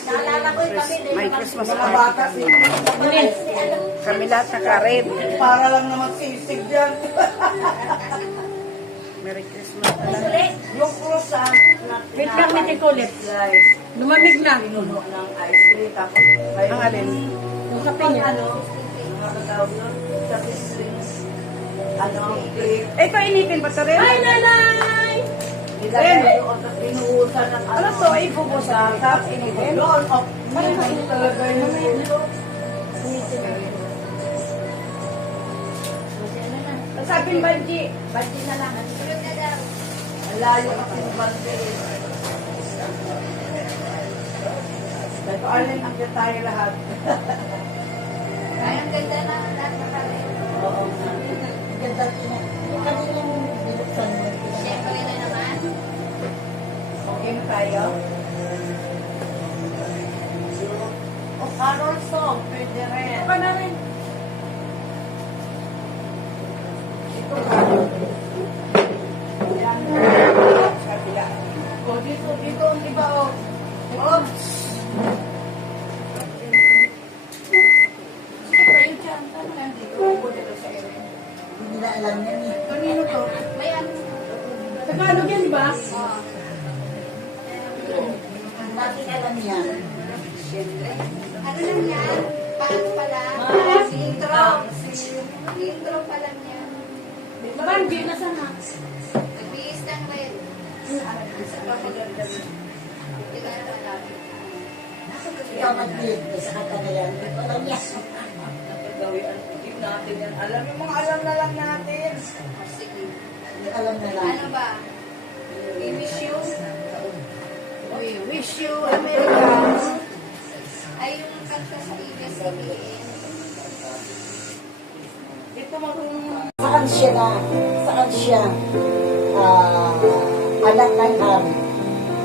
Naalala ko yung kami. May Christmas Mga party bata, kami. Kami lahat naka-red. para lang naman sisig dyan. Merry Christmas na lang. Ulit. Yung croissant, Wait lang, may tikulit. guys, Lumamig na. pinuno ng ice cream. Tapos, Ang alin? Yung kape niya. Ano tawag yun? Sa strings. Ano, cake. Eh, painitin ba ito rin? Ay, nanay! Nilagay doon, tapos pinuhusan ng Ano to? Ay, bubusa. Tapos initin? Doon, mainit talaga yun. Sabihin, Banji. Banji na lang. Ang layo kasi ng bante. Ito, Arlen, ang tayo lahat. Ay, ang ganda na. Lahat na kami. Oo. Ganda niya. Yung kanilang binuksan mo. Siyempre na naman. Okay na tayo? O, Carol song, pwede rin. Pa na rin. Ito, yan. Kabila. O, dito, di ba, o? Oops! Ito kayo dyan. Tama yan dito. Pwede ito sa area. Hindi nila alam yan eh. Kanino to? May ano. Tagalog yan, di ba? Bakit Alam yan. ano lang yan? Paano pala? Si intro. Intro pa lang yan. Banji, nasa na? Nagbihis lang rin. Sa papaganda. Hindi ka na malapit. Ikaw mag-bid. Sa kata na yan. Alam yan. Gawin ang tip natin yan. Alam yung mga alam na lang natin. Sige. Alam na lang. Ano ba? We wish you. We wish you America. Ay, yung kanta sa ABS-CBN. Ito marunong Saan siya na? Saan siya? Anak ng hari.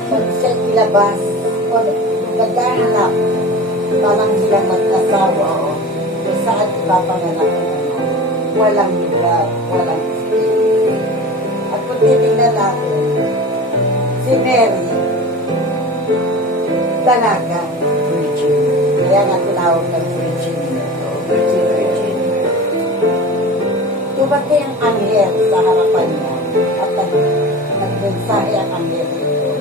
Pag siya ilabas, pag naghahanap, parang silang mag-asawa, kung saan ipapanganak ang anak. Walang lugar, walang space. At kung titignan natin, si Mary, dalaga, virgin. Kaya nga tinawag ng virgin. Virgin. Dumating ang anghel sa harapan niya at nagmensahe ang anghel dito.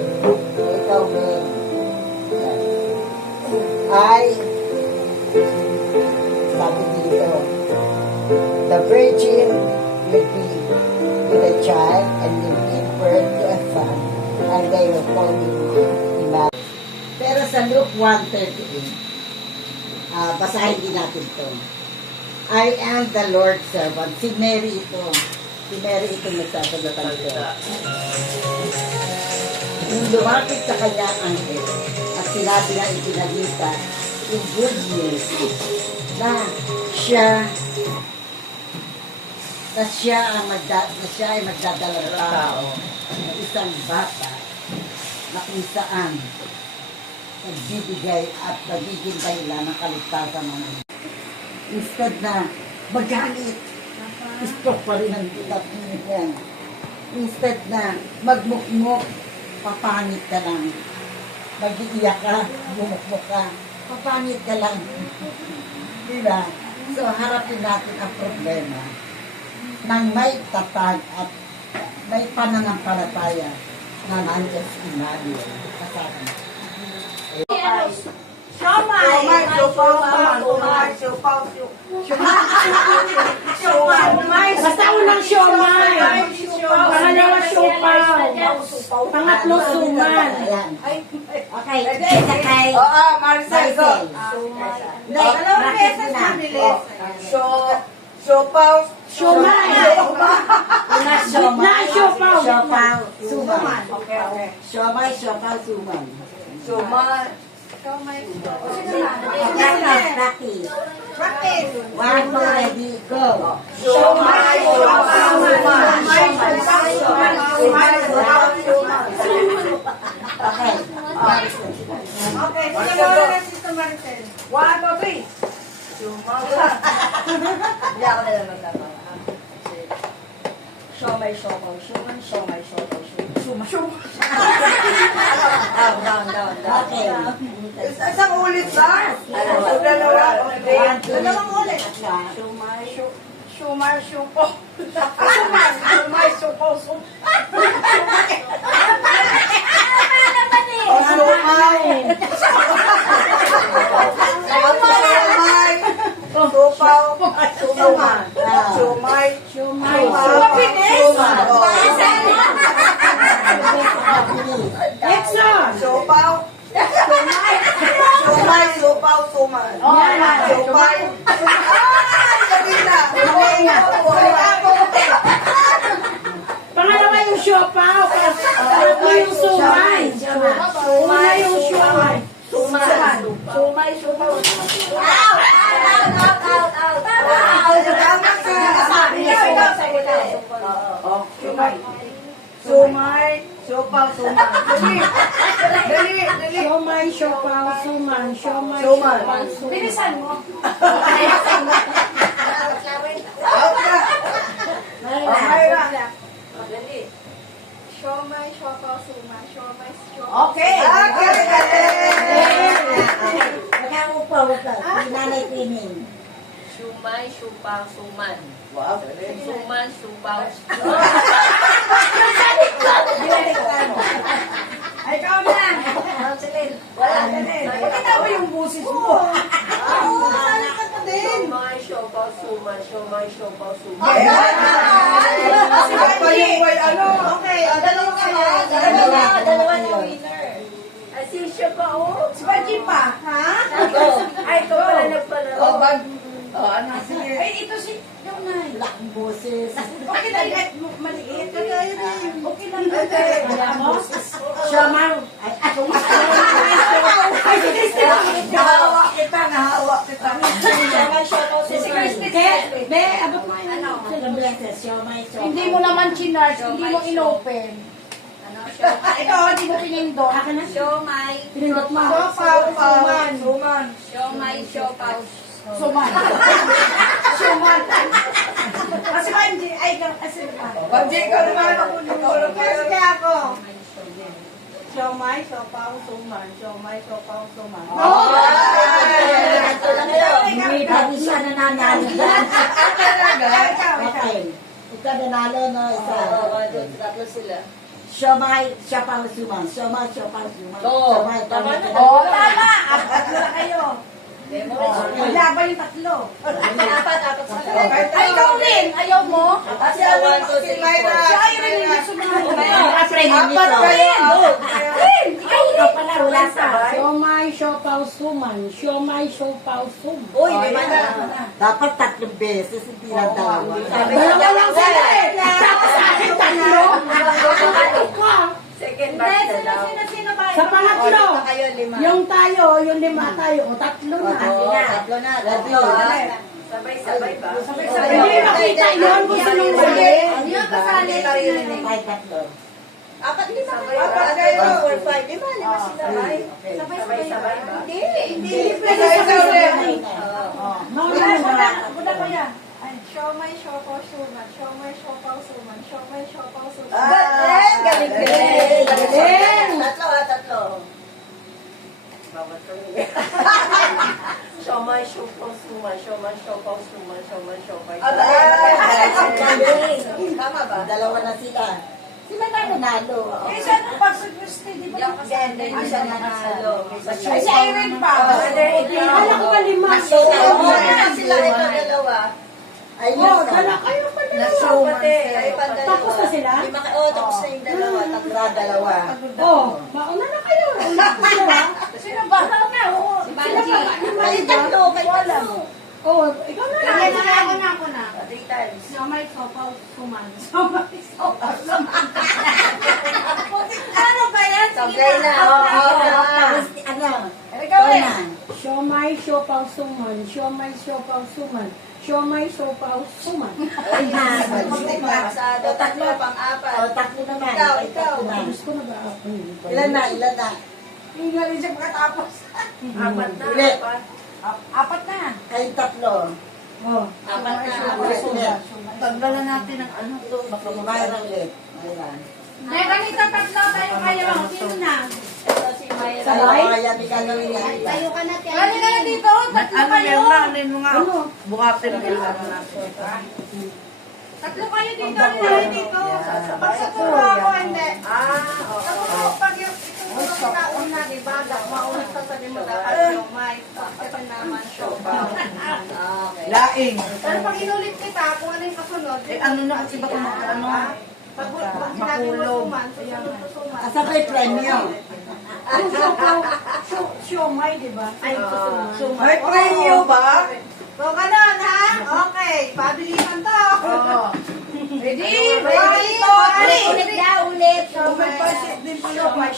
Ikaw, Mary, ay sabi dito, the virgin will be with a child and will give birth to a son and they will call him Emmanuel. Pero sa Luke 1:38, basahin din natin to. I am the Lord's servant. Si Mary ito. Si Mary ito nagsasalatan ito. Nung lumapit sa kanya ang anghel at sinabi na itinagita yung good news na siya ay magdadala ng tao ng isang bata na kung saan nagbibigay at nagiging dahilan ng kaligtasan ng mundo. Instead na magalit, gusto pa rin ang ilat niya. Instead na magmukmuk, papangit ka lang. Mag-iiyak ka, bumukmuk ka, papangit ka lang. Diba? So, harapin natin ang problema nang may tatag at may pananampalataya na nandiyan si Emmanuel kasama. Basta unang siomay. Pangalawa siopaw. Pangatlo suman. Okay, isa kay Marcel, go. Dalawang beses na nilis. Siopaw. Siomay. Na siopaw. Suman. Suman. Okay. Siomay, siopaw, suman. Suman. Practice. One, two, ready, go. Siomay, siopaw, suman. Okay. Okay, sige mo na Sister Maricel. 1, 2, 3. Hindi ako na lang magtatawa. Siomay, siopaw, suman, siomay, siopaw, suman. Down. Okay. Isang ulit ba? Dalawa. Dalawang ulit. Sumay, supo. Sumay, supo. O, sumay. Supaw. Sumay. Exxon! Supaw. Sumay, supaw, sumay. Supay. Sabi na. Pangalawa yung siopaw. Pangatlo yung sumay. Una yung sumay. Sumay, supaw. Sumay, supaw, sumay. Dali. Siomay, siopaw, suman. Siomay, Suman. siopaw, suman. Bilisan mo. Out na. Mayra. Siomay, siopaw, suman. Siomay, siopaw. Okay. Nakakupa, wala. Nanay Pining. Shumay, supaw, suman. Wow. Suman, supaw, Ay, ikaw na. Wala na eh. Pakita mo yung busis mo. Shumay, supaw, suman. Shumay, supaw, suman. Si Banji. Okay, dalawa na winner. Asisya pa, oh. Si Banji pa. Ha? Ay, ikaw pala nagpalaro. Ano? Sige. Ay, ito si Yonay. Wala akong boses. Okay lang, maliit. Okay lang. Wala akong boses. Siomay. Nahawa kita. Be, abot mo yun. Ilang beses, siomay, siomay. Hindi mo naman chinarge, hindi mo inopen. Ikaw, hindi mo pinindot. Akin na. Siomay, Pinindot mo. Suman. siomay, siopaw. Suman. Suman. Kasi Banji, ay, kasi Banji, ikaw naman ako. Kasi ako. Siomay, siopaw, suman. Siomay, siopaw, suman. May bago siya nananalo. Okay. Ika nanalo na isa. Tatlo sila. Siomay, siopaw, suman. Siomay, siopaw, suman. Oo. Siomay, Tama na. Oo, tama. Tatlo na kayo. Wala Laban yung tatlo. Apat sa Ay, ikaw din. Ayaw mo? Kasi 1, 2, 3, 4. Siya ay rin hindi sumunod. Apat kayo. Ikaw pala, wala pa. Siomay, siopaw, suman. Siomay, siopaw, suman. Uy, di ba na? Dapat 3 beses, hindi na dalawa. Dalawa lang sila eh. Tapos sa akin, tatlo. Second batch na daw. Sa pangatlo, Kayo, 5. yung tayo, yung 5 tayo, o tatlo na. Tatlo na. Tatlo. Sabay-sabay ba? Hindi makita yun kung sinong mali. Hindi na kasali. Ay, tatlo. Apat Apat kayo. 4, 5. Di ba? 5 sila. Sabay-sabay ba? Hindi. Ikaw ulit. Muna ko yan. Siomay, siopaw, suman. Siomay, siopaw, suman. Siomay, siopaw, suman. Galing. Tatlo. Bawat kami. Siomay, siopaw, suman. Siomay, siopaw, suman. Siomay, siopay. Tama ba? Dalawa na sila. Sila na nanalo. Eh, saan ang pagsugusti? Di ba? Hindi siya nanalo. Ay, si Irene pa. Kala ko ba 5? Sila ito dalawa. Ayun. Kala kayo pa dalawa. Pati, ay pandalawa. Tapos na sila? Tapos na yung dalawa. Dalawa. Oh, mauna na kayo. Sino ba? Si Banji. Ay, tatlo. Oh, ikaw na lang. Ako na. 3 times. Siomay, siopaw, suman. Siomay, siopaw, suman. Ano ba yan? Sige Sabay na. Tapos, ano? Ikaw Ikaw eh. na. Siomay, siopaw, suman. Siomay, siopaw, suman. Siomay, siopaw, suman. Ay, na. Pasado. Tatlo, pang-apat. O, tatlo naman. Ikaw. Tatlo na. Diyos ko nag-aapoy. Ilan na? Hindi nga rin siya makatapos. Apat na. Ulit. Apat na. Kayo tatlo. Oh. Apat na. Ulit. Tanggalan natin ang ano to. Mayroon ulit. Mayroon. ganito tatlo tayo kayo. Sino na? Sabay? Kaya di ka gawin yan. Tayo ka na, Tiyan. Kali na dito, tatlo kayo. Ano nga? Bukatin ang kailangan natin. Tatlo kayo dito, ano dito. Pag sa turo ako, hindi. Pag yung ituturo kita una, di ba? Mauna sasabihin mo dapat yung mic. Ito naman, show. Laing. Pero pag inulit kita, kung ano yung kasunod, Ano na kasi ba kung ano? pag sinabi mo suman, susunod to suman. Asa kay premyo? Siomay, di ba? Ay, May premyo ba? So, ganun, ha? Okay, pabilisan to. Ready? Ready? Ulit daw, ulit. May budget din pala.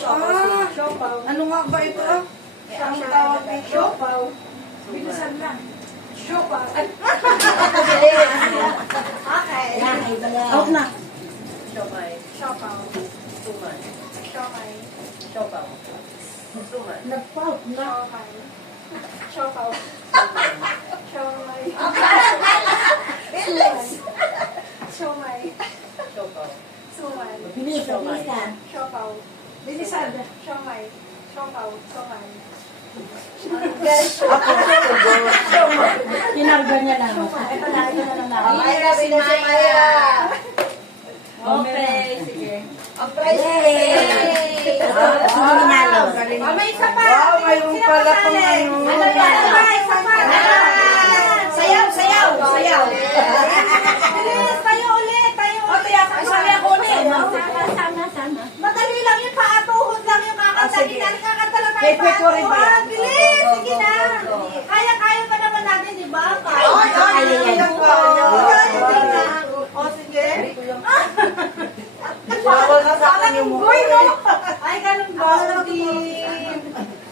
Ano nga ba ito? Ang tawag dito? Siopaw. Bilisan lang. Siopaw. Ay, Okay. out na. Siopaw. Suman. Siomay. Siopaw. Suman. Nag-out na. Siopaw. Siomay. Siomay. Siopaw. Suman. Bilisan, bilisan. Siopaw. Bilisan. Siomay. Siopaw. Suman. Tinarga niya lang. Okay na, si Maya. Okay, sige. May isa pa. Wow, mayroon pala pang ano. Ano yan? Isa pa. Sayaw, sayaw, sayaw. Bilis, tayo ulit. Tayo ulit. Isali ako ulit. Sana. Madali lang yun. Paatuhod lang yung kakanta. sige. Kakanta lang tayo Pepe ko rin ba yan? paatuhod. Bilis, sige na. Kaya pa naman natin, di ba? O, sige. Bawal na sa akin yung mukha. Ay, ganun ba? Din.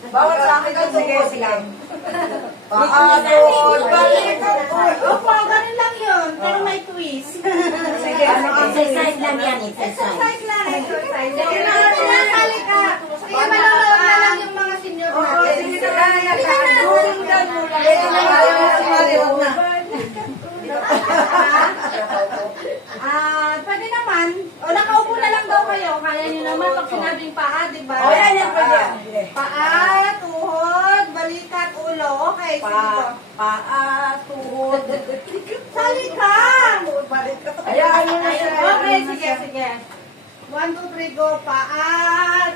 Bawal sa akin yung sige, sige. Paano? Opo, ganun lang yun. Pero may twist. Sige, ano ang Exercise lang yan, exercise. Exercise lang, exercise. Sige na, sinasali ka. Sige, manonood na lang yung mga senior natin. sige, kaya Sige na. Pwede na tayo sumali, huwag na. Pwede naman. O, nakaupo na lang daw kayo. Kaya nyo naman pag sinabing paa, di ba? O, yan, yan, pwede. Paa, tuhod, balikat, ulo. Okay, sige po. Paa, tuhod. Sali ka! Ayan, ano na siya. Okay, sige, sige. 1, 2, 3, go. Paa,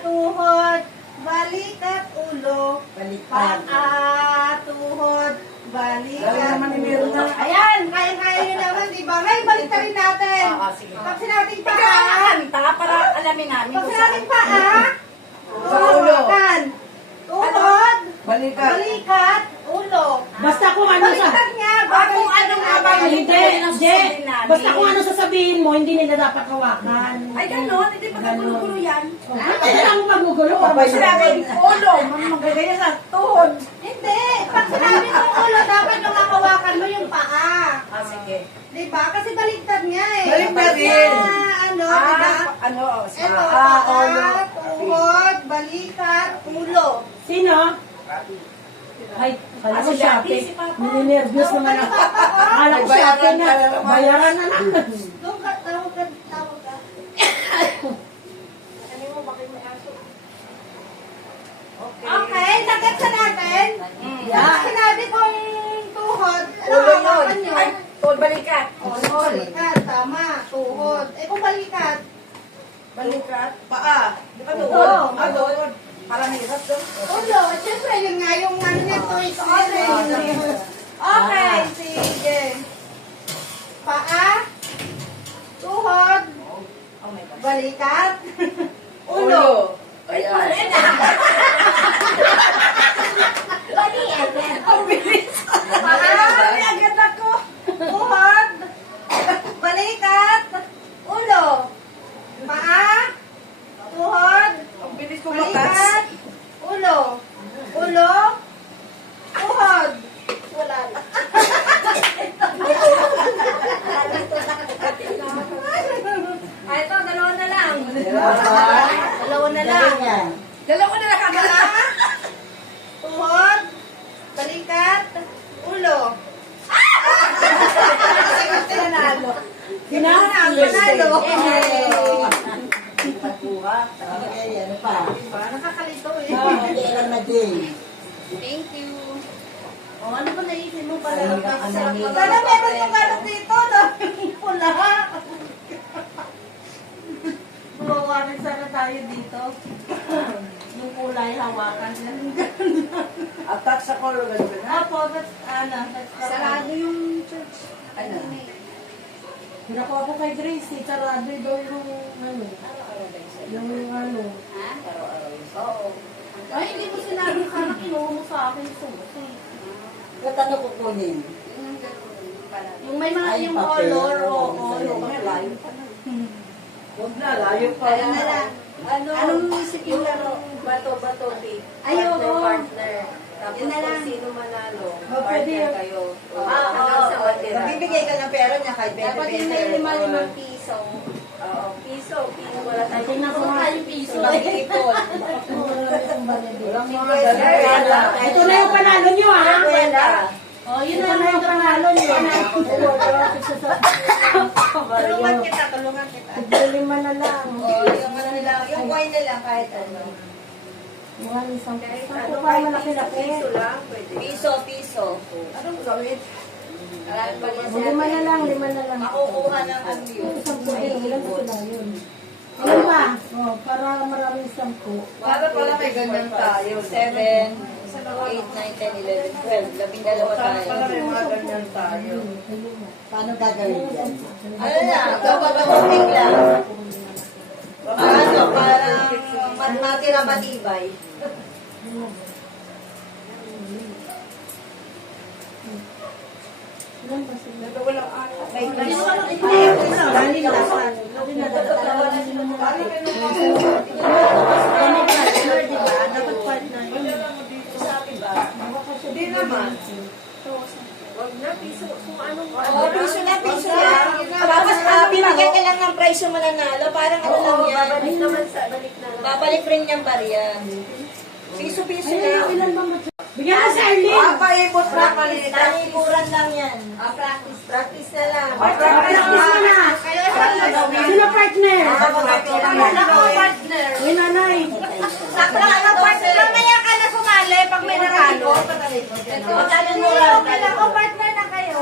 tuhod, balikat, ulo. Baliktad. Paa, tuhod, balikat, Dali naman ni Mirna. Ayan, kaya-kaya nyo naman, di ba? Ngayon, balik rin natin. Sige. Pag sinabing paa, Para alamin namin. pag sinabing paa, Sa ulo. hawakan. Tuhod, Balikat. balikat, ulo. Basta kung ano sa... Balikat niya, kung ano nga ba yun? Hindi, basta kung ano sasabihin mo, hindi nila dapat hawakan. Ay, gano'n, hindi pa kagulo-gulo yan. Ano lang magugulo? Papay Sinabing ulo. Magagaya sa tuhod. Hindi, pag sinabi ng ulo, dapat yung hawakan mo yung paa. Sige. Diba? Kasi baliktad niya eh. Baliktad Kapag niya, din. ano, diba? Ano? Ito, Ulo. paa, tuhod, balikat, ulo. Sino? Ay, kala ko siya. Nininervyos naman ako. Kala ko siya na. Bayaran na na. Doon ka, tawag ka, tawag ka. Ano mo, bakit may aso? Okay, nagat sa natin. Pag sinabi kong tuhod, ano Ulo yun. hawakan nyo? Tuhod balikat. Balikat, tama, tuhod. Eh kung balikat, Balikat. Paa. Di ba tuhod? Oo. Tuhod. Parang hirap doon. ulo. Siyempre, yun nga yung ano niya, twist. Okay, sige. Paa, tuhod, balikat, ulo. Ayan. Paa, may agad ako. Tuhod, balikat, ulo. Paa, tuhod, Ang bilis ko matas. balikat, ulo. Ulo, tuhod. Wala na. Ay, ito, dalawa na lang. Dalawa na lang. Ganyan. Dalawa na lang game. Thank you. O, ano ba naisip mo pala? Ano ka, ano nila? Sana meron yung ganun dito, no? Pula. Gumawa rin sana tayo dito. Yung kulay hawakan. Attack sa color ba na? Apo, that's, Sarado yung church. Ano? Pinakuha ko kay Grace, sarado daw yung ano. Yung ano. Ha? Oo. Ay, hindi mo sinabi sana kinuha mo sa akin susi. Ba't ano kukunin? Yung ang gano'n pala. Yung may mga Ay, yung papel. color, oo. Layo pa na. Huwag na, layo pa Ano na lang. Anong music yung laro? Bato-bato date. Ay, oo. Partner. Tapos Yun na lang. kung sino manalo, Oh, pwede partner yun. kayo. Hanggang sa watira. Magbibigay ka ng pera niya kahit 20 Dapat yung may 5 piso. Oo, piso. Wala Ay, tayong tingnan ko nga. piso. Mag-ipon. Walang mga ganun. Ito na yung panalo nyo, ha? Oh, yun Ito na yung panalo nyo. Tulungan kita, tulungan kita. Tigdalima na lang. Yung ano nila, yung coin na lang kahit ano. Mga isang Kahit piso. ano, Ito pa kahit malaki-laki. piso lang, pwede. Piso. Anong gawin? Marami pa rin O, lima na lang, lima na lang. Makukuha ng ano yun. Isang po, ilan sila yun? Ano pa? O, para maraming sampu. Para pala may ganyan tayo. 7, 8, 9, 10, 11, 12. Labing dalawa Sana pala tayo. may mga ganyan tayo. Paano gagawin yan? Ano na, gawag-gawag lang. Ano, para matira matibay. Ilan ba sila? Walang ano. Dapat partner yun. Hindi naman. Wag na, piso. Kung anong Oo, piso na. Tapos bibigyan ka lang ng price yung mananalo. Parang ano lang yan. babalik naman sa balik na lang. Babalik rin niyang barya. Piso-piso lang. Ilan ba match? Bigyan ka sa Arlene! Papaibot na kanina. Tanipuran lang yan. Practice na lang. Practice mo na! Sino partner? May nanay. Sakto ano, partner. Mamaya ka na sumali pag may nanalo. Okay lang, o partner na kayo.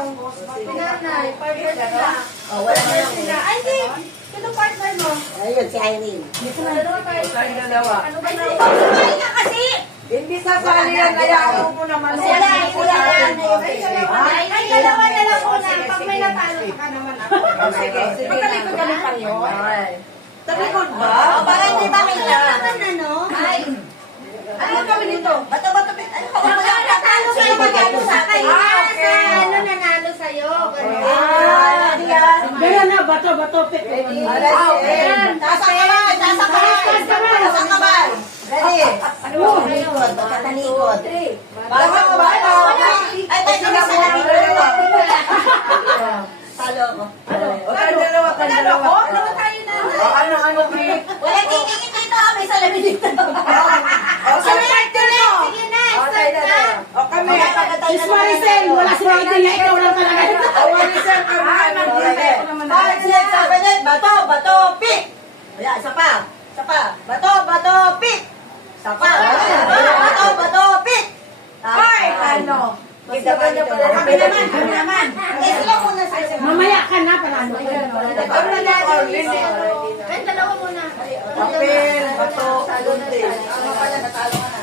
Pinanay, partner sila. Wala na lang. Ay, hindi. Sino partner mo? Ayun, si Irene. Tayong dalawa. Ano ba na? Sumali ka kasi! Hindi sasali yan. Kaya ako naman. Wala na yung Ay, dalawa na lang muna. Pag may natalo ka naman ako. Sige. Magkalikod ka lang kayo. Talikod ba? Para hindi ba kita? Ano? Ay, Ano ang gawin nito? bato-bato. Ano ka ba? Natalo kayo, magkano sa akin? okay. Ano nanalo sa'yo? Ganyan na, bato, pit. Ayan. Taas ang kamay. Taas ang kamay. Taas ang kamay. Ready? Talikod, magkatalikod. Bato, bato. Ay, tayo na sa Talo ako. O tayong dalawa. Tayong dalawa. Ano tayo na? O ano, please? Walang titingin dito. May salamin dito. O Sige sige. na, sige na. O tayong dalawa. O kami. Miss Maricel, wala si Maricel, ikaw lang talaga. O Maricel, kami. Five, six, seven, eight. Bato, bato, pick. Ayan, isa pa. Isa pa. Bato, bato, pick. Isa pa. Bato, bato, pick. Ay, ano? Kami naman. Eh, sila muna sa Mamaya ka na, panalo ka. Ano na yan, Orlin? Ay, dalawa muna. Papel, bato, lunte. Ano pala, natalo ka na.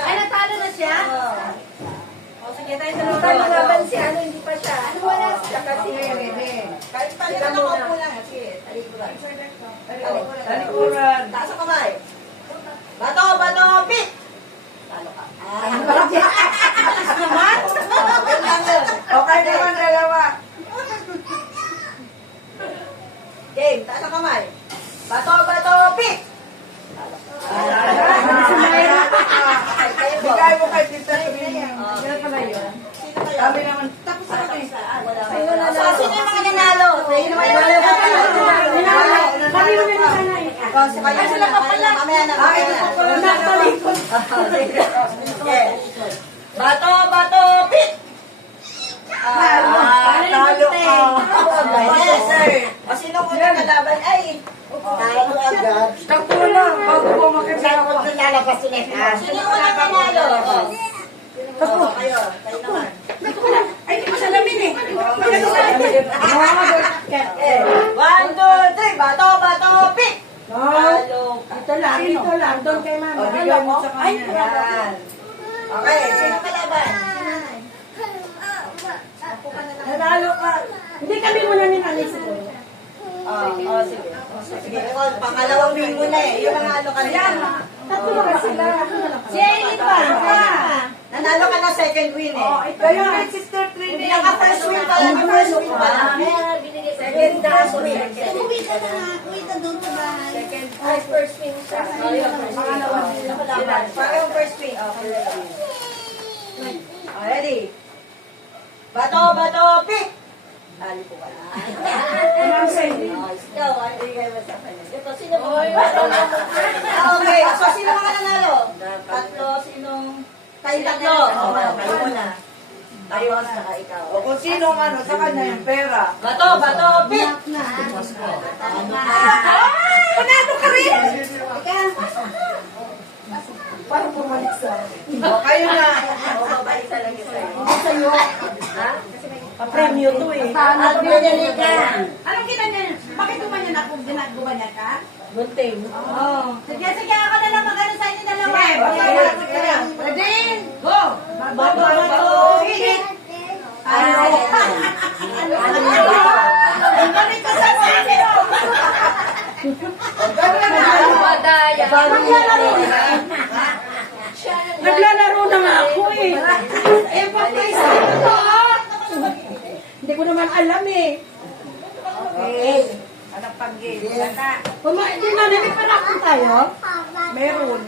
Ay, natalo na siya? O, sige, tayo Ano sa tayo laban si ano, hindi pa siya. Ano wala? Saka si Rene. Kahit pa nila nakaupo lang. Sige, talikuran. Talikuran. Taas ang kamay. Bato, bato, pick. Talo ka. Naman? Okay naman, dalawa. Game, taas ang kamay. Bato, bato, pick. Bigay mo kay Tita Sabihin. Sino pala yun? Sino kayo? Kami naman. Tapos na kami. Wala. So, sino yung mga nanalo? Sino yung mga nanalo? Kami naman na nanay. Kaya sila pa pala. Mamaya na. Mamaya na. Okay. Bato, bato, pick. Talo ka. Yes, sir. O sino ko na kalaban? Ay, Talo agad. Kakulang. Bago po makikita ko. Lalabas sila. sino ko na nanalo? Kayo naman. Ay, hindi ko salamin eh. One, two, three. Bato, bato, pick. Dito lang. Doon kay mama. Bigyan mo sa kanya. Yan. Okay, sino kalaban? Nanalo ka. Hindi kami muna ni Nanay siguro. Sige. Sige, pangalawang win mo na eh. Yung mga ano kanina. Tatlo ba sila? Si Aileen pa. Nanalo ka na second win eh. Kayo rin, Sister Trini. Hindi ka first win pa lang. First win pa lang. Second first win. First win siya. Parang first win. Ready? Bato, bato, pick! Ali po wala. Ikaw, ibigay mo sa kanya. Ito, sino mo? Okay, so sino mga nanalo? Tatlo, sinong? Kayo tatlo. Kayo muna. Tayo ang saka ikaw. O kung sino ano, sa kanya yung pera. Bato, bato, pick! Panalo ka rin! Parang bumalik sa O, kayo na. Babalik talaga sa'yo. Pa-premyo to eh. At binili ka. Anong ginanyan? Bakit gumanyan ako? Gumanyan ka? Gunting. Sige, ako na lang mag-ano sa inyo dalawa. Ready? Go! Bato, bato, pick! Ang galing ko sa mga Madaya. Naglalaro na nga ako eh. Eh, patay sa ito. Hindi ko naman alam eh. Okay. Anong pag-game? Hindi na, may parapol tayo? Meron.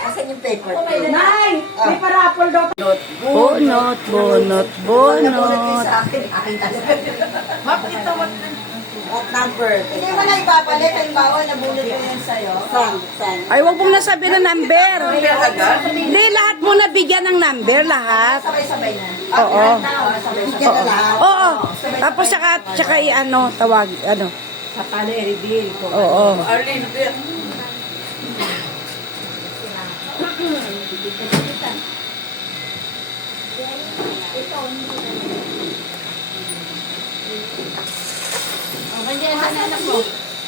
Asan yung paper? Nay, may parapol daw. Bunot, bunot, bunot. Sa akin, akin talaga. Map, ito, What number? Hindi mo na ipapalit. Halimbawa, nabunod ko yan sa'yo. San? Ay, wag mong nasabi ng number. Hindi, lahat mo na bigyan ng number, lahat. Sabay-sabay na. Oo. Sabay-sabay. Yan na lahat. Oo. Tapos tsaka i-ano, tawag, ano. Sa pala, reveal ko. Oo. Arlene,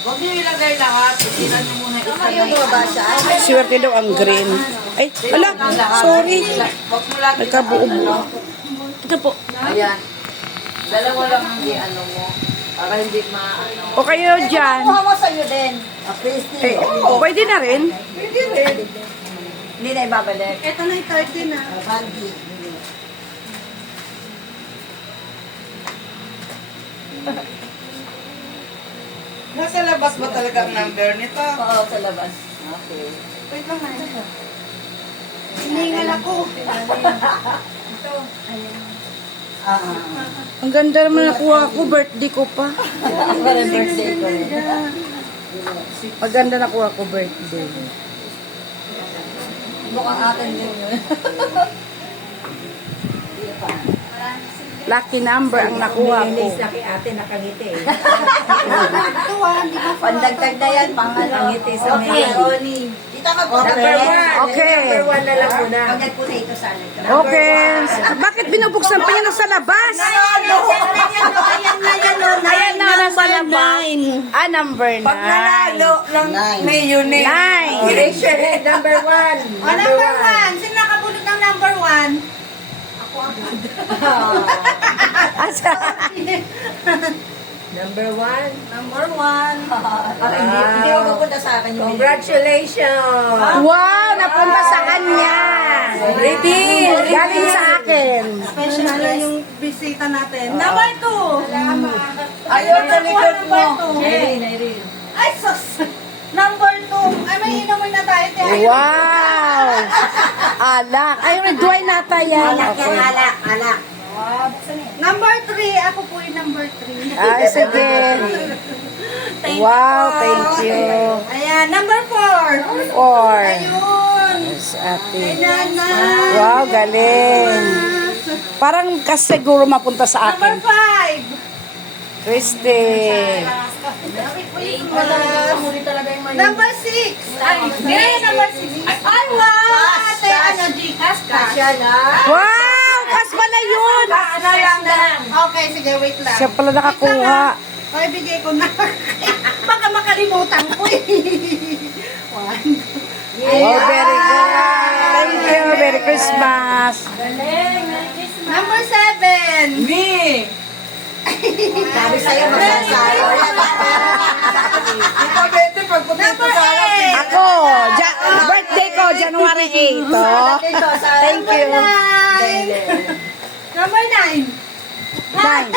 huwag niyo ilagay lahat. Itinan niyo muna isa Yung baba siya. Swerte daw ang green. Ay, ala, sorry. Huwag mo lang Nagkabuo. Ito po. Ayan. Dalawa lang ang ano mo. Para hindi maano. O kayo dyan. Kuha mo sa'yo din. Christy. Eh, pwede na rin. Hindi na ibabalik. Ito na yung 13 na. Randy. Nasa labas ba talaga ang number nito? Oo, sa labas. Okay. Wait lang na. Hiningal ako. Ang ganda naman nakuha ko, birthday ko pa. Parang birthday ko. Maganda nakuha ko, birthday. Mukhang akin din yun. Lucky number ang nakuha ko. ate nakangiti eh. Pandagdag na yan, pang ano. Pangiti sa Okay, Ronnie. Dito ka po. Okay. Number 1 na lang muna. Pagkat po na ito sa akin. Okay. Bakit binubuksan pa yan sa labas? Ayan Ayan na, nasa labas. Ah, number 9. Pag nanalo ng mayonnaise. 9. Raise your hand, number 1. O, number 1. Sino nakabulot ng number 1? Number 1. Number 1. Hindi ako pupunta sa akin yung Congratulations! Wow, napunta sa kanya. Redeem! Galing sa akin. Special na yung bisita natin. Number 2. Ayaw sa likod mo. Ay, sus! Number 2. Ay, may inumin na tayo. Wow. Alak. Ay, duway nata yan. Okay. alak. Number 3. Ako po yung number 3. Ay, sige. Wow, thank you. Ayan, number 4. 4. Ayun. Yes, ate. Nana. Wow, galing. Parang kasiguro mapunta sa Number akin. 5. Christy. Number 6. Ay, hindi, number 6. Ay, wow! Ate, ano, Gcash Kasya na. Wow! Kas pala yun! Ano lang. Okay, sige, wait lang. Siya pala nakakuha. Ay, bigay ko na. Baka makalimutan ko eh. One. Oh, very good. Thank you. Merry Christmas. Number 7. Me! Sabi sa'yo, magsasayo. Ito, Betty, pagputin ko sa akin. Ako, birthday ko, January 8. Oh. Thank you. Number 9. Nine.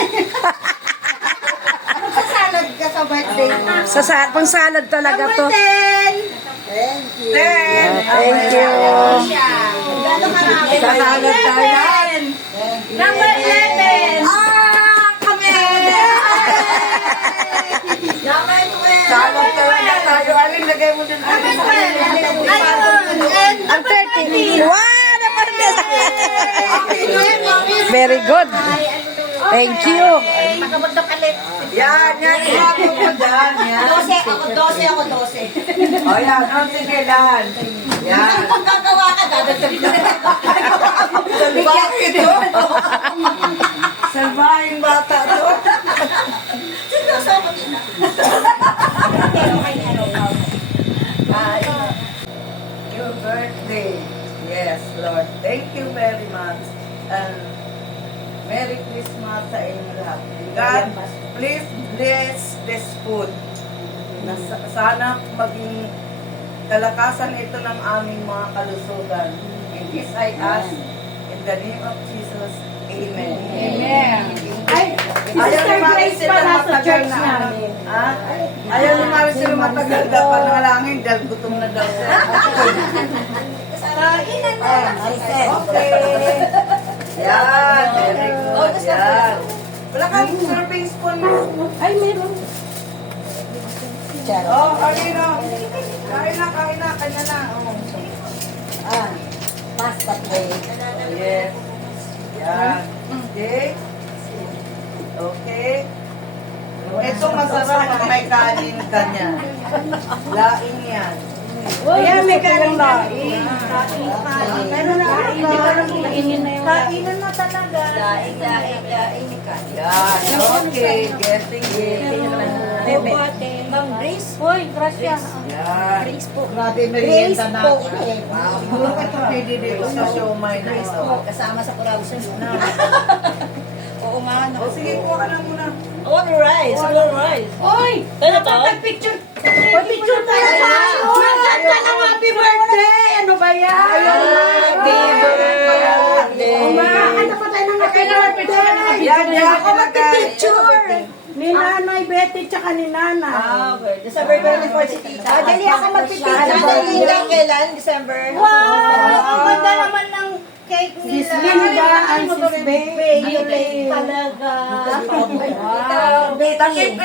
Magsasalad ka sa birthday mo. Pang salad talaga Number to. 10. Thank you. Thank you. Gano'ng marami? Sasalad tayo. Number 11. Salad talaga tayo. Alin, lagay mo din. Number 12. Ayun. And Ang number 13. Wow! Naman Very good. Thank you. Yan, yan. Grabe mo dyan. Yan. 12 ako. O yan, o sige lan. Yan. Kung gagawa ka, dadagdag na. Salbahe ito. Salbaheng bata to. Seryoso ako din. Your birthday. Yes, Lord. Thank you very much. And Merry Christmas sa inyo lahat. God, please bless this food. Sana maging kalakasan ito ng aming mga kalusugan. And this I ask in the name of Jesus. Amen. Amen. Ay, Ayaw Sister ni Mari Grace sila pala sa matagal church na ano. namin. Ha? Ayaw ni Mari sila matagal na panalangin dahil gutom na daw siya. Kainan na. Okay. Yan. Very good. Yan. Wala kang serving spoon mo. Ay, meron. Oh, kain na. Kain na. Kanya na. Oh. Pasta plate. Yes. Yan. Okay. Okay. Ito masarap pag may kanin ka niya. Laing yan. Ayan, may kalang laing. Meron na ako. Kainin na yun. Kainan na talaga. Laing ka. Yan. Okay. Getting it. Ma'am Grace. Hoy, gracias. Yan. Grabe, merienda natin. Pwede dito sa siomay na ito. Kasama sa Purabos na. Oo nga. O sige, kuha ka na muna. Only rice. Hoy, Ano to? picture. Hoy, picture tayo tayo. Maganda ng happy birthday. Ano ba yan? Happy birthday. Umakanta pa tayo ng happy birthday. Yan, yan. Ako magpipicture. Ni Nanay Betty tsaka ni Nana. Okay. December 24 si Tita. Dali ako magpipicture. Dali lang kailan? December. Wow! Ang ganda naman ng cake Sis nila. Linda and Sis Baby. Talaga. Takip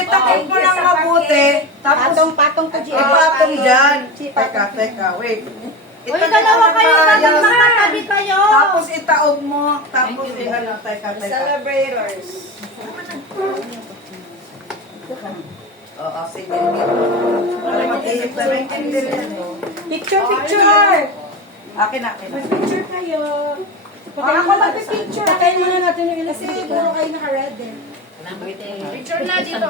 mo ng mabuti. Tapos, Patong to G. ipatong dyan. Teka, wait. Uy, dalawa kayo. Dapat makatabi kayo. Tapos itaog mo. Tapos inano, teka. Celebrators. Oo, sige. Para mag-ihip na rin. Picture, picture. Akin. Picture kayo. Ako magpipicture. Patayin muna natin yung ilas. Kasi puro kayo naka-red eh. Picture na dito.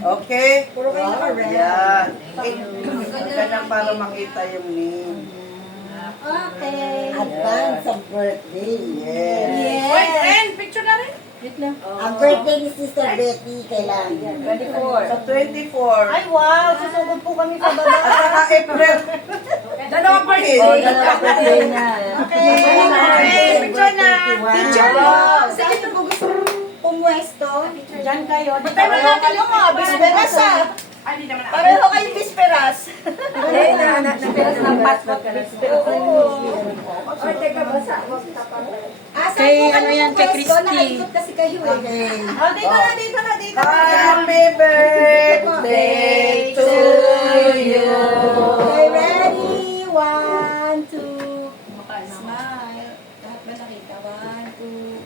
Okay. Puro kayo naka-red. Yan. Ganyan para makita yung name. Okay. Advance of birthday. Yes. Uy, friend, picture na rin. Ang birthday ni Sister Betty kailan? 24. Sa 24. Ay, wow. Susugod po kami sa baba. At saka April. Dalawang birthday. Oh, dalawa birthday niya. Okay, picture na. Picture mo. Saan mo gusto pumwesto? Diyan kayo. Pareho kayo mga bisperas ah. Pareho kayong bisperas. Kay ano yan, kay Christy. Nakaikot kasi kayo eh. Oh, dito na. Happy birthday to you. Okay, ready? 1, 2. Smile. Lahat ba nakita? 1, 2.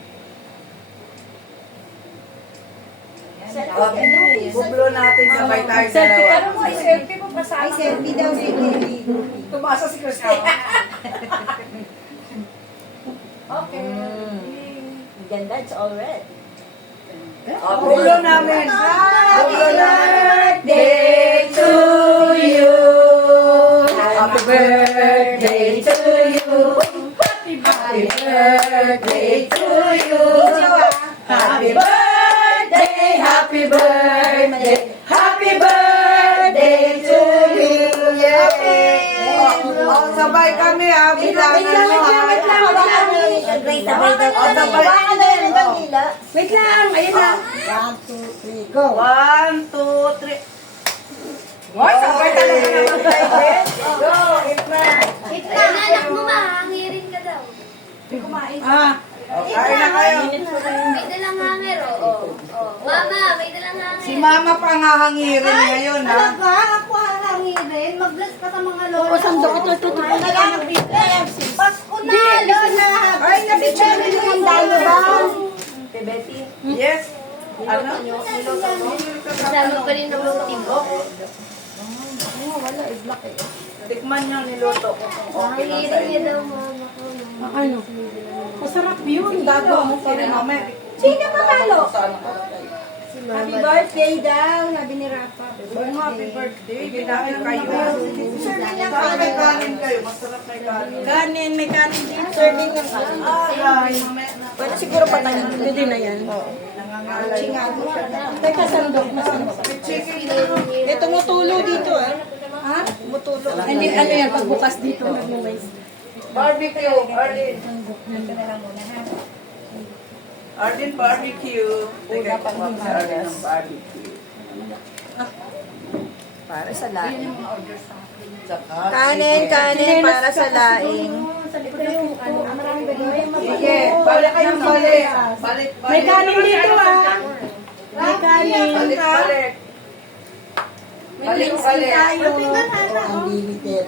Bublo natin sabay tayo dalawa. Ay, selfie daw si Baby. Tumasa si Christy. Ganda, it's all red. Ulo namin. Ulo namin. Birthday to you. Happy birthday to you. Happy birthday to you. Happy birthday, happy birthday, happy birthday to you. Oh, sabay kami ha. Bilangan mo ha. Wait lang, ayun lang. 1, 2, 3, go. 1, 2, 3. Hoy, sabay talaga naman tayo. Go, Itna. Anak mo ba? Hangirin ka daw. Kain na kayo. May dalang hanger, oo. Mama, may dalang hanger. Si Mama pa nga hangirin ngayon ha. Talaga, ako hangirin. Mag-bless ka sa mga lola. O, sandok, ito. Pasko na, lola. Ay, napicture Happy mo birthday, ang lola. Betty, Yes. Ano? Kasama pa rin ng tibok. Tikman nyo niluto ko kung okay lang sa Hangirin niya inyo. daw, mama ko. Ano? Masarap yun. Dago mo pa rin mama. sino matalo? Happy birthday daw, sabi ni Rafa. Happy birthday. Binahin kayo. Masarap may kanin kayo. Masarap may kanin. Kanin, may kanin dito. Serving ng kanin. Ay, mamaya na. Pwede siguro patayin. Pwede na yan. Nangangalan. Teka, sandok. Masandok. Chicken. May tumutulo dito Ha? Tumutulo. Hindi, ano yan, pagbukas dito, nag-mais. Barbecue. Arlene. Arlene barbecue. Teka, kuha si Arlene ng barbecue. Para sa laing. Saka Kanin, chicken. kanin para sa laing. Sige, balik kayong balik. Balik, balik. May kanin dito, May kanin. Balik, balik. Balik, balik. Unlimited.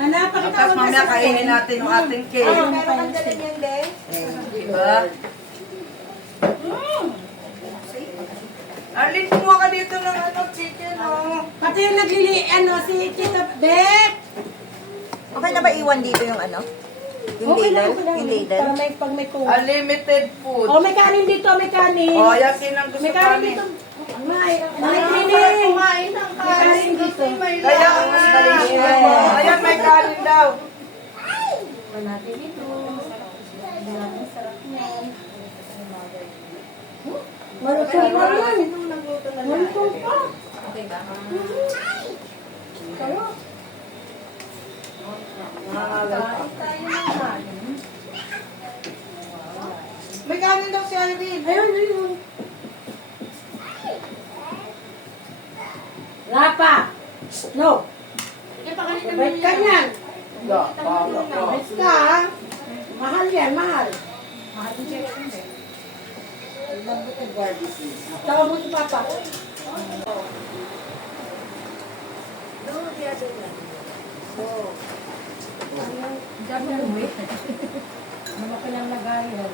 Anak, pakita Tapos mo mamaya kainin natin yung ating cake. Diba? Arlene, kumuha ka dito ng chicken, oh. Pati yung si Tita Beck. Okay na ba iwan dito yung Yung Okay lang, ladle? Yung ladle? Para may, pag may tuwa. Unlimited food. Oh, may kanin dito, may kanin. Oh, yan sinang gusto May kanin kanin. dito. May kanin. Kumain ng May kanin dito. Kaya nga. Ayan, may kanin daw. Malutong pa yan. Malutong pa. May kanin daw si Irene. Ayun, ayun. Rapa. No. Wait ka niyan. Wait ka, ha? Mahal yan, mahal. Tawag mo si Papa. Dami ng wait. Malaki lang lagayan.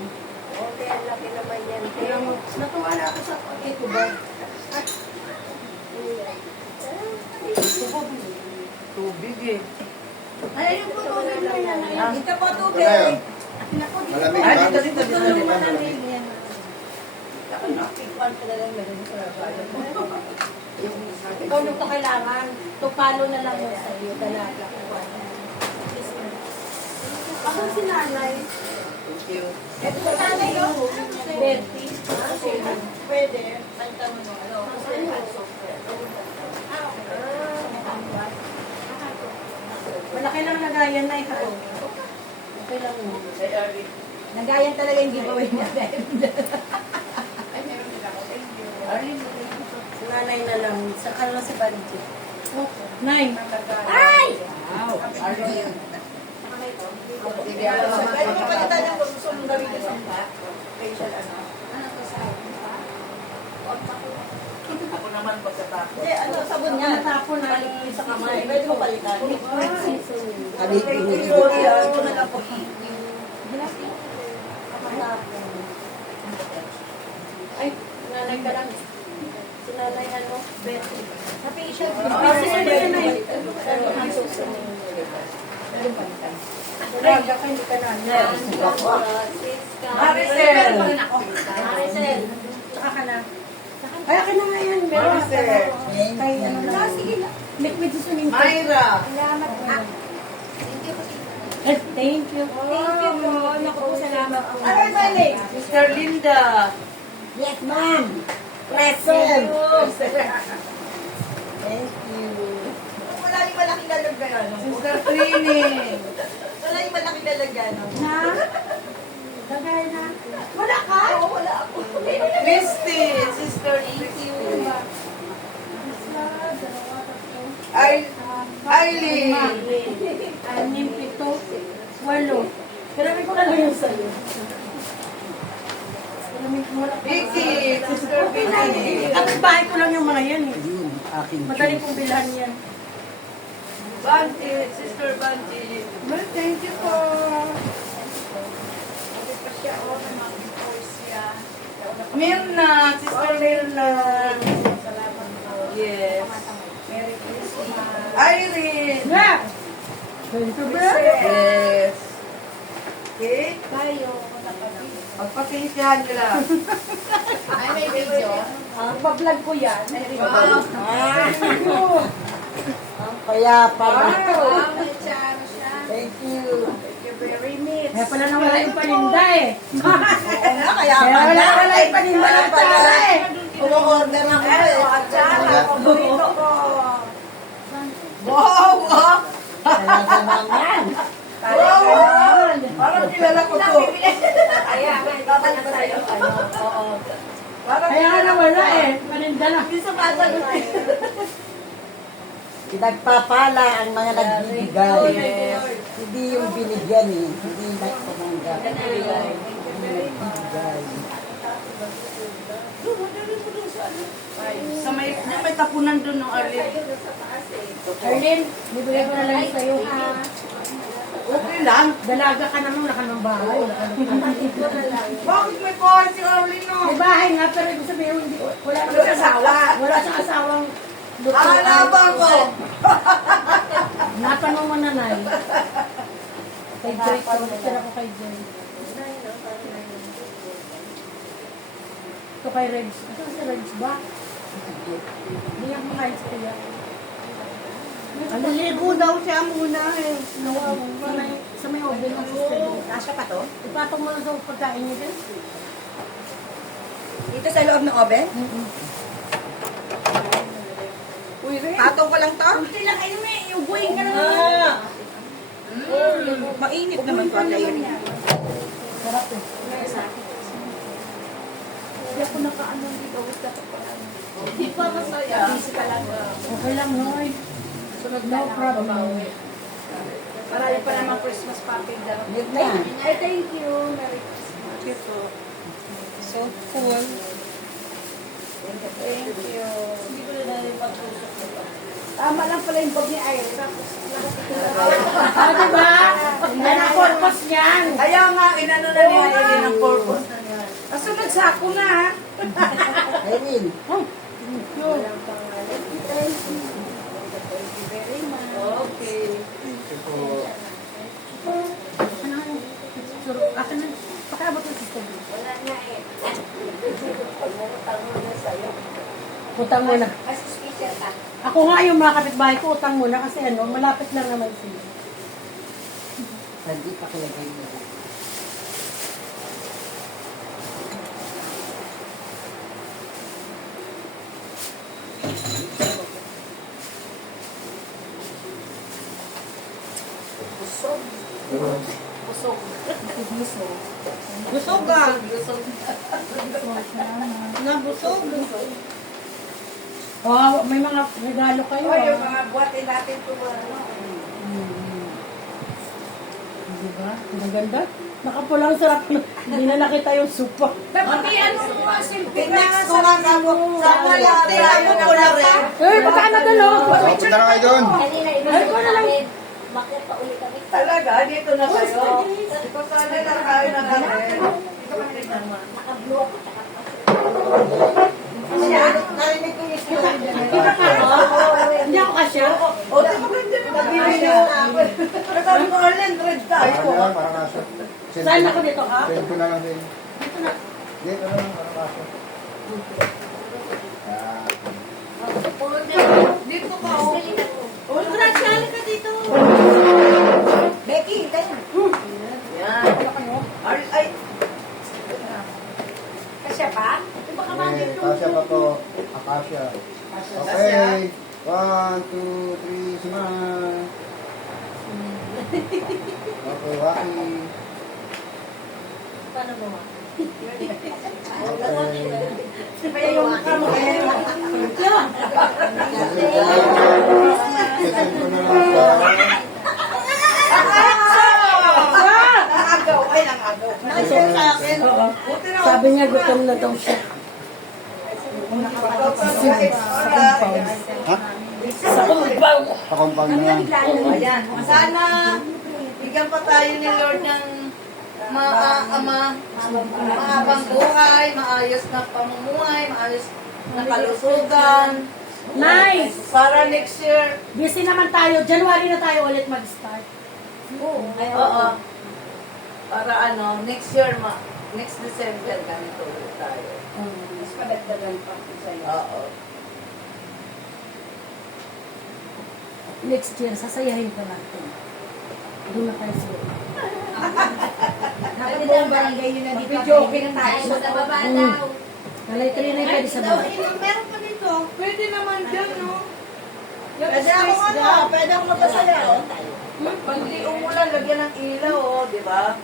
Okay, ang laki naman yan. Kaya mo, natuwa na ako sa ito ba? Tubig eh. Ay, yung po tubig na yan. Dito po tubig. Malamig Ay, ba? dito. Ikaw nung to kailangan, tupalo na lang yun sa iyo, dalaga. Ako si nanay. Thank you. Ito sa nanay yung Betty. Pwede. Ang tanong mo, Malaki lang nagayan na ito. Okay lang mo. Kay Irene. Nagayan talaga yung giveaway niya. Irene. Si nanay na lang. Sa ano si Banji. Nay. Ay! Irene. Sige, pwede mo palitan yung gusto mong gawin ko sa facial Ako naman pagkatapos. Hindi, sabon niya. Natapon na. Balik sa kamay. Pwede mo palitan. Sabi ko Ito na lang po. Ay, nanay ka lang. Si nanay ano, Betty. Sa facial. Si nanay. Dalaga ka, hindi ka na. Maricel. Maricel. Saka ka na. Ay, akin na nga yan. Meron na Maricel. kay ano na. Sige na. Liquid susunin ko. Myra. Salamat po. Eh, thank you. Thank you po. Naku po, salamat po. Ano ba name? Sister Linda. Yes, ma'am. Present. Thank you. Wala yung malaking lalagyan. Sister Trini. Wala yung malaking lalagyan. Na? Dagay na. Wala ka? Oo, wala ako. Christy. Sister Christy. Eileen. Anim, pito, walo. Pero may ko na lang yung sa'yo. Vicky. Sister Vicky. Kapit bahay ko lang yung mga yan eh. Yun, aking Madali kong bilhan yan. Banti. Sister Banti. Well, thank you po. Mirna. Sister Mirna. Yes. Irene. Yeah! Thank you, bro. Yes. Okay. Tayo. Pagpasensyahan nyo lang. Ay, may video. Pag-vlog ko yan. Kaya pala. Wow, may charo siya. Thank you. Thank you very much. Kaya pala nawala yung paninda eh. Oo nga, kaya Kaya pala. nawala yung paninda ng tsara eh. Umorder na ako eh. Charo, paborito ko. Wow! Wow! Talaga naman. Wow! Parang kilala ko to. Kaya, may babalik ko sa'yo. Oo. Parang Kaya nga nawala eh. Paninda na. Hindi sumasagot eh. Pinagpapala ang mga nagbibigay. Hindi yung binigyan eh. Hindi nagpamanggap. Nagbibigay. sa may tapunan doon no, Arlene. Arlene, bibigay ko na lang yung sa'yo ha. Okay lang. Dalaga ka naman, wala ka ng bahay. Wala ka ng Bakit may bahay si Arlene no? May bahay nga, pero ibig sabihin, hindi, wala Wala siyang asawa. Wala siyang asawang lutuan. Halaban ko. Natanong mo nanay. Kay Joy ko, natira ko kay Joy. Ito kay Regs. Ito si Regs ba? Hindi ako makain sa kaya. Naliligo daw siya muna eh. Sa may oven ng sister ko. Kasya pa to? Ipatong mo na sa pagkain niya din. Dito sa loob ng oven? Uy, Ren. Patong ko lang to? Kunti lang kayo may ubuhin ka na. Mainit naman to. Layer. Sarap eh. Hindi ako nakaano dito. Hindi pa masaya. Busy ka lang. Okay lang, Noy. Sunod No problem. Marami pa naman Christmas package daw. Yun na. Ay, thank you. Merry Christmas. So cool. Thank you. Hindi ko na rin pagtusok nito. Tama lang pala yung bag ni Irene. Tapos, Ah, diba? Yan ang purpose niyan. Kaya nga, inano na niya yun ang purpose na niya. Kasunod sa ako na ha. Irene. Okay. Akin na. Pakiabot ng sister. Wala nga eh. Utang muna. Mas special ka. Ako nga yung mga kapitbahay ko, utang muna kasi ano, malapit lang naman sila. Hindi pa kilagay mo. Busog ka. Nabusog. Oh, may mga regalo kayo. Oh, yung ah. mga buhatin natin ito. Diba? Ang ganda. Nakapulang sarap. Hindi na nakita yung supa. Dapat may ano mo nga silbi na Next ko nga kamo. Sana lahat mo ko na rin. Eh, magkano doon, oh? Punta na kayo doon. Kanina, Ay, ko na lang. bakit pa uli kami? Talaga, dito na kayo. Ito sana lang kayo na namin. Naka-blue ako, tsaka Narinig ko yung story. Hindi ako kasya? O, di ba ganyan naman? Nagbibili ako. Sabi ko, Arlen, red tayo. Parang kaso. Saan ako dito, ha? Send ko na lang din. Dito na lang, parang kaso. Dito ka, oh. Oh, grasyali ka dito. Becky, tayo. Yan. Ay, Kasya pa? Kasya pa po. Akasya. Okay. 1, 2, 3, smile. Okay, Waki. Paano mo? Okay. Kaya yung mukha mo kaya yung Send ko na lang sa... Nangagaw. Ay, nangagaw. Nag-share sa akin. Sabi niya gutom na daw siya. Ha? Sa compound na yan. Ayan. Sana bigyan pa tayo ni Lord ng mahabang buhay, maayos na pamumuhay, maayos na kalusugan. Nice! Para next year, Busy naman tayo. January na tayo ulit mag-start. oo. Para next year, next December, ganito ulit tayo. Mas padagdagan pa sa'yo. Oo. Next year, sasayahin pa natin. Doon na tayo sa Nakita ang barangay yun na dito. Video-okay na Ay, tayo. sa baba daw. Kalay 3 na pwede sa baba. Meron pa dito. Pwede naman dyan, no? Pwede ako pwede ako magpasayaw. Pag di umulan, lagyan ng ilaw, di ba?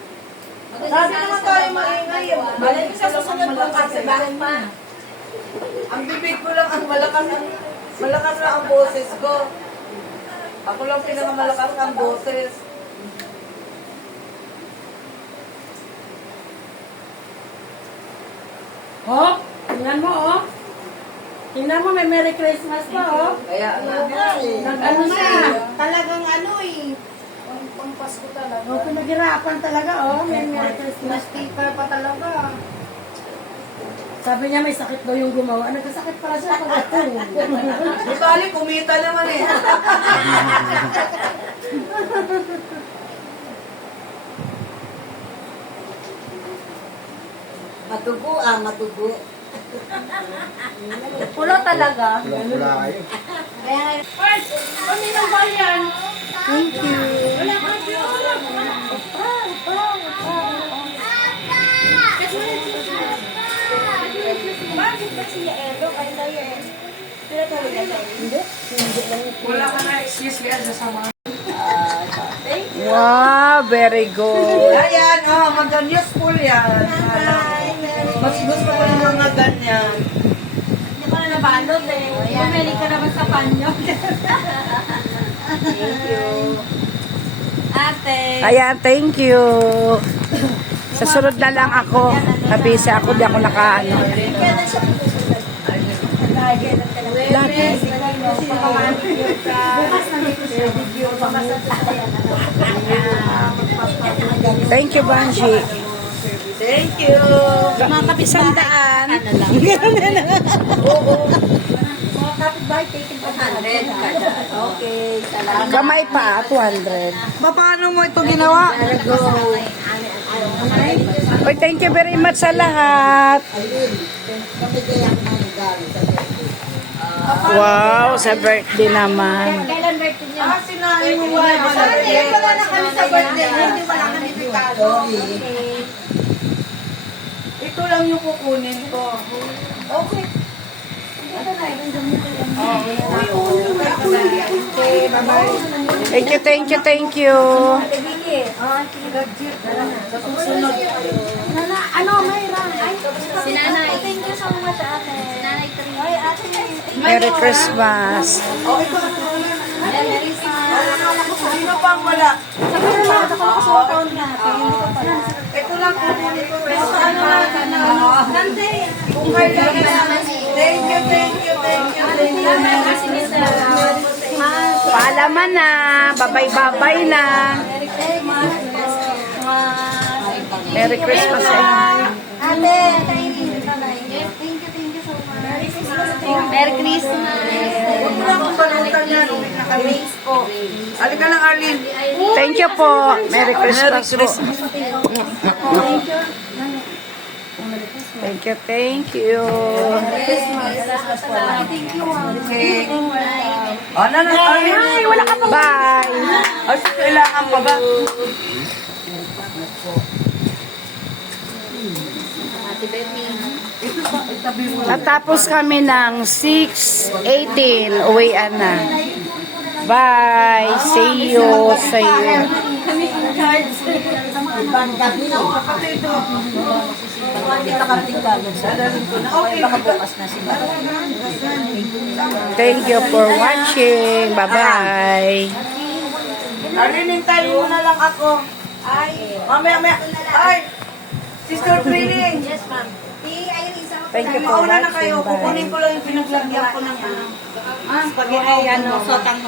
Sabi naman tayo maingay. Malay ko sa susunod ko kasi bakit pa. Ang bibig ko lang ang malakas lang ang boses ko. Ako lang pinakamalakas ang boses. Oh, tingnan mo, oh. Tingnan mo, may Merry Christmas pa, oh. Kaya nga. Nag-ano siya. Talagang pang Pasko talaga. Oh, pinaghirapan talaga, oh. May Merry Christmas. Sticker pa talaga. Sabi niya may sakit daw yung gumawa. Nagkasakit pala siya pag Di bali, kumita naman eh. Matugo matugo. Pulo talaga. Pula kayo. Kami ng bayan. Thank you. Wala ka dyan. Bakit ba siya Edo? Kaya tayo eh. Pinatuloy na tayo. Wala ka na excuse yan sa sama. Wow, very good. Ayan, mag-useful yan. Mas gusto ko ng mga ganyan. Hindi ko na nabalot eh. Bumili ka naman sa panyo. Thank you. Ate. Ayan, thank you. Sa sunod na lang ako. Nabisi ako, di ako nakaano. Kailan siya pupusunan? Lagi. Bukas na dito siya. Bukas na Thank you, Banji. Thank you. Mga kapisandaan. Mga kapitbahay, taken 100. Okay, salamat. Kamay pa, 200. Paano mo ito ginawa? Oy, thank you very much sa lahat. Pamigay ako ng regalo sa birthday. Wow, sa birthday naman. Kailan birthday niya? Sinali mo wala. Sorry, wala na kami sa birthday. Hindi wala kami regalo. Sorry. Ito lang yung kukunin ko. Okay. Thank you, thank you, thank you. Ano, Mayra? Si Nanay. Thank you so much, ate. Si Nanay Tri. Ay, ate. Merry Christmas. Sino pang wala? Ito lang kukunin ko. Kung kailangan. Thank you, thank you, thank you, thank you. Paalaman na. Babay-babay na. Merry Christmas sa inyo. Ate, thank you so much. Merry Christmas. Huwag mo lang kung balutan niya yan. Uwi na kami. Halika lang, Arlene. Thank you po. Merry Christmas po. Thank you, thank you. Okay. Ano na, Arlene? Wala ka pa. Bye. Ay, kailangan pa ba? Natapos kami ng 6:18. Uwian na. Bye. See you. See you. Ibang gabi. Kita ka rin kagad sa okay, baka bukas na sila. Thank you for watching. Bye-bye. Arlene, hintayin mo na lang ako. Ay. Mamaya. Ay. Sister Trilling. Yes, ma'am. Thank you for Mauna na watching. kayo. Bye. Kukunin ko lang yung pinaglagyan ko ng Spaghetti, sotang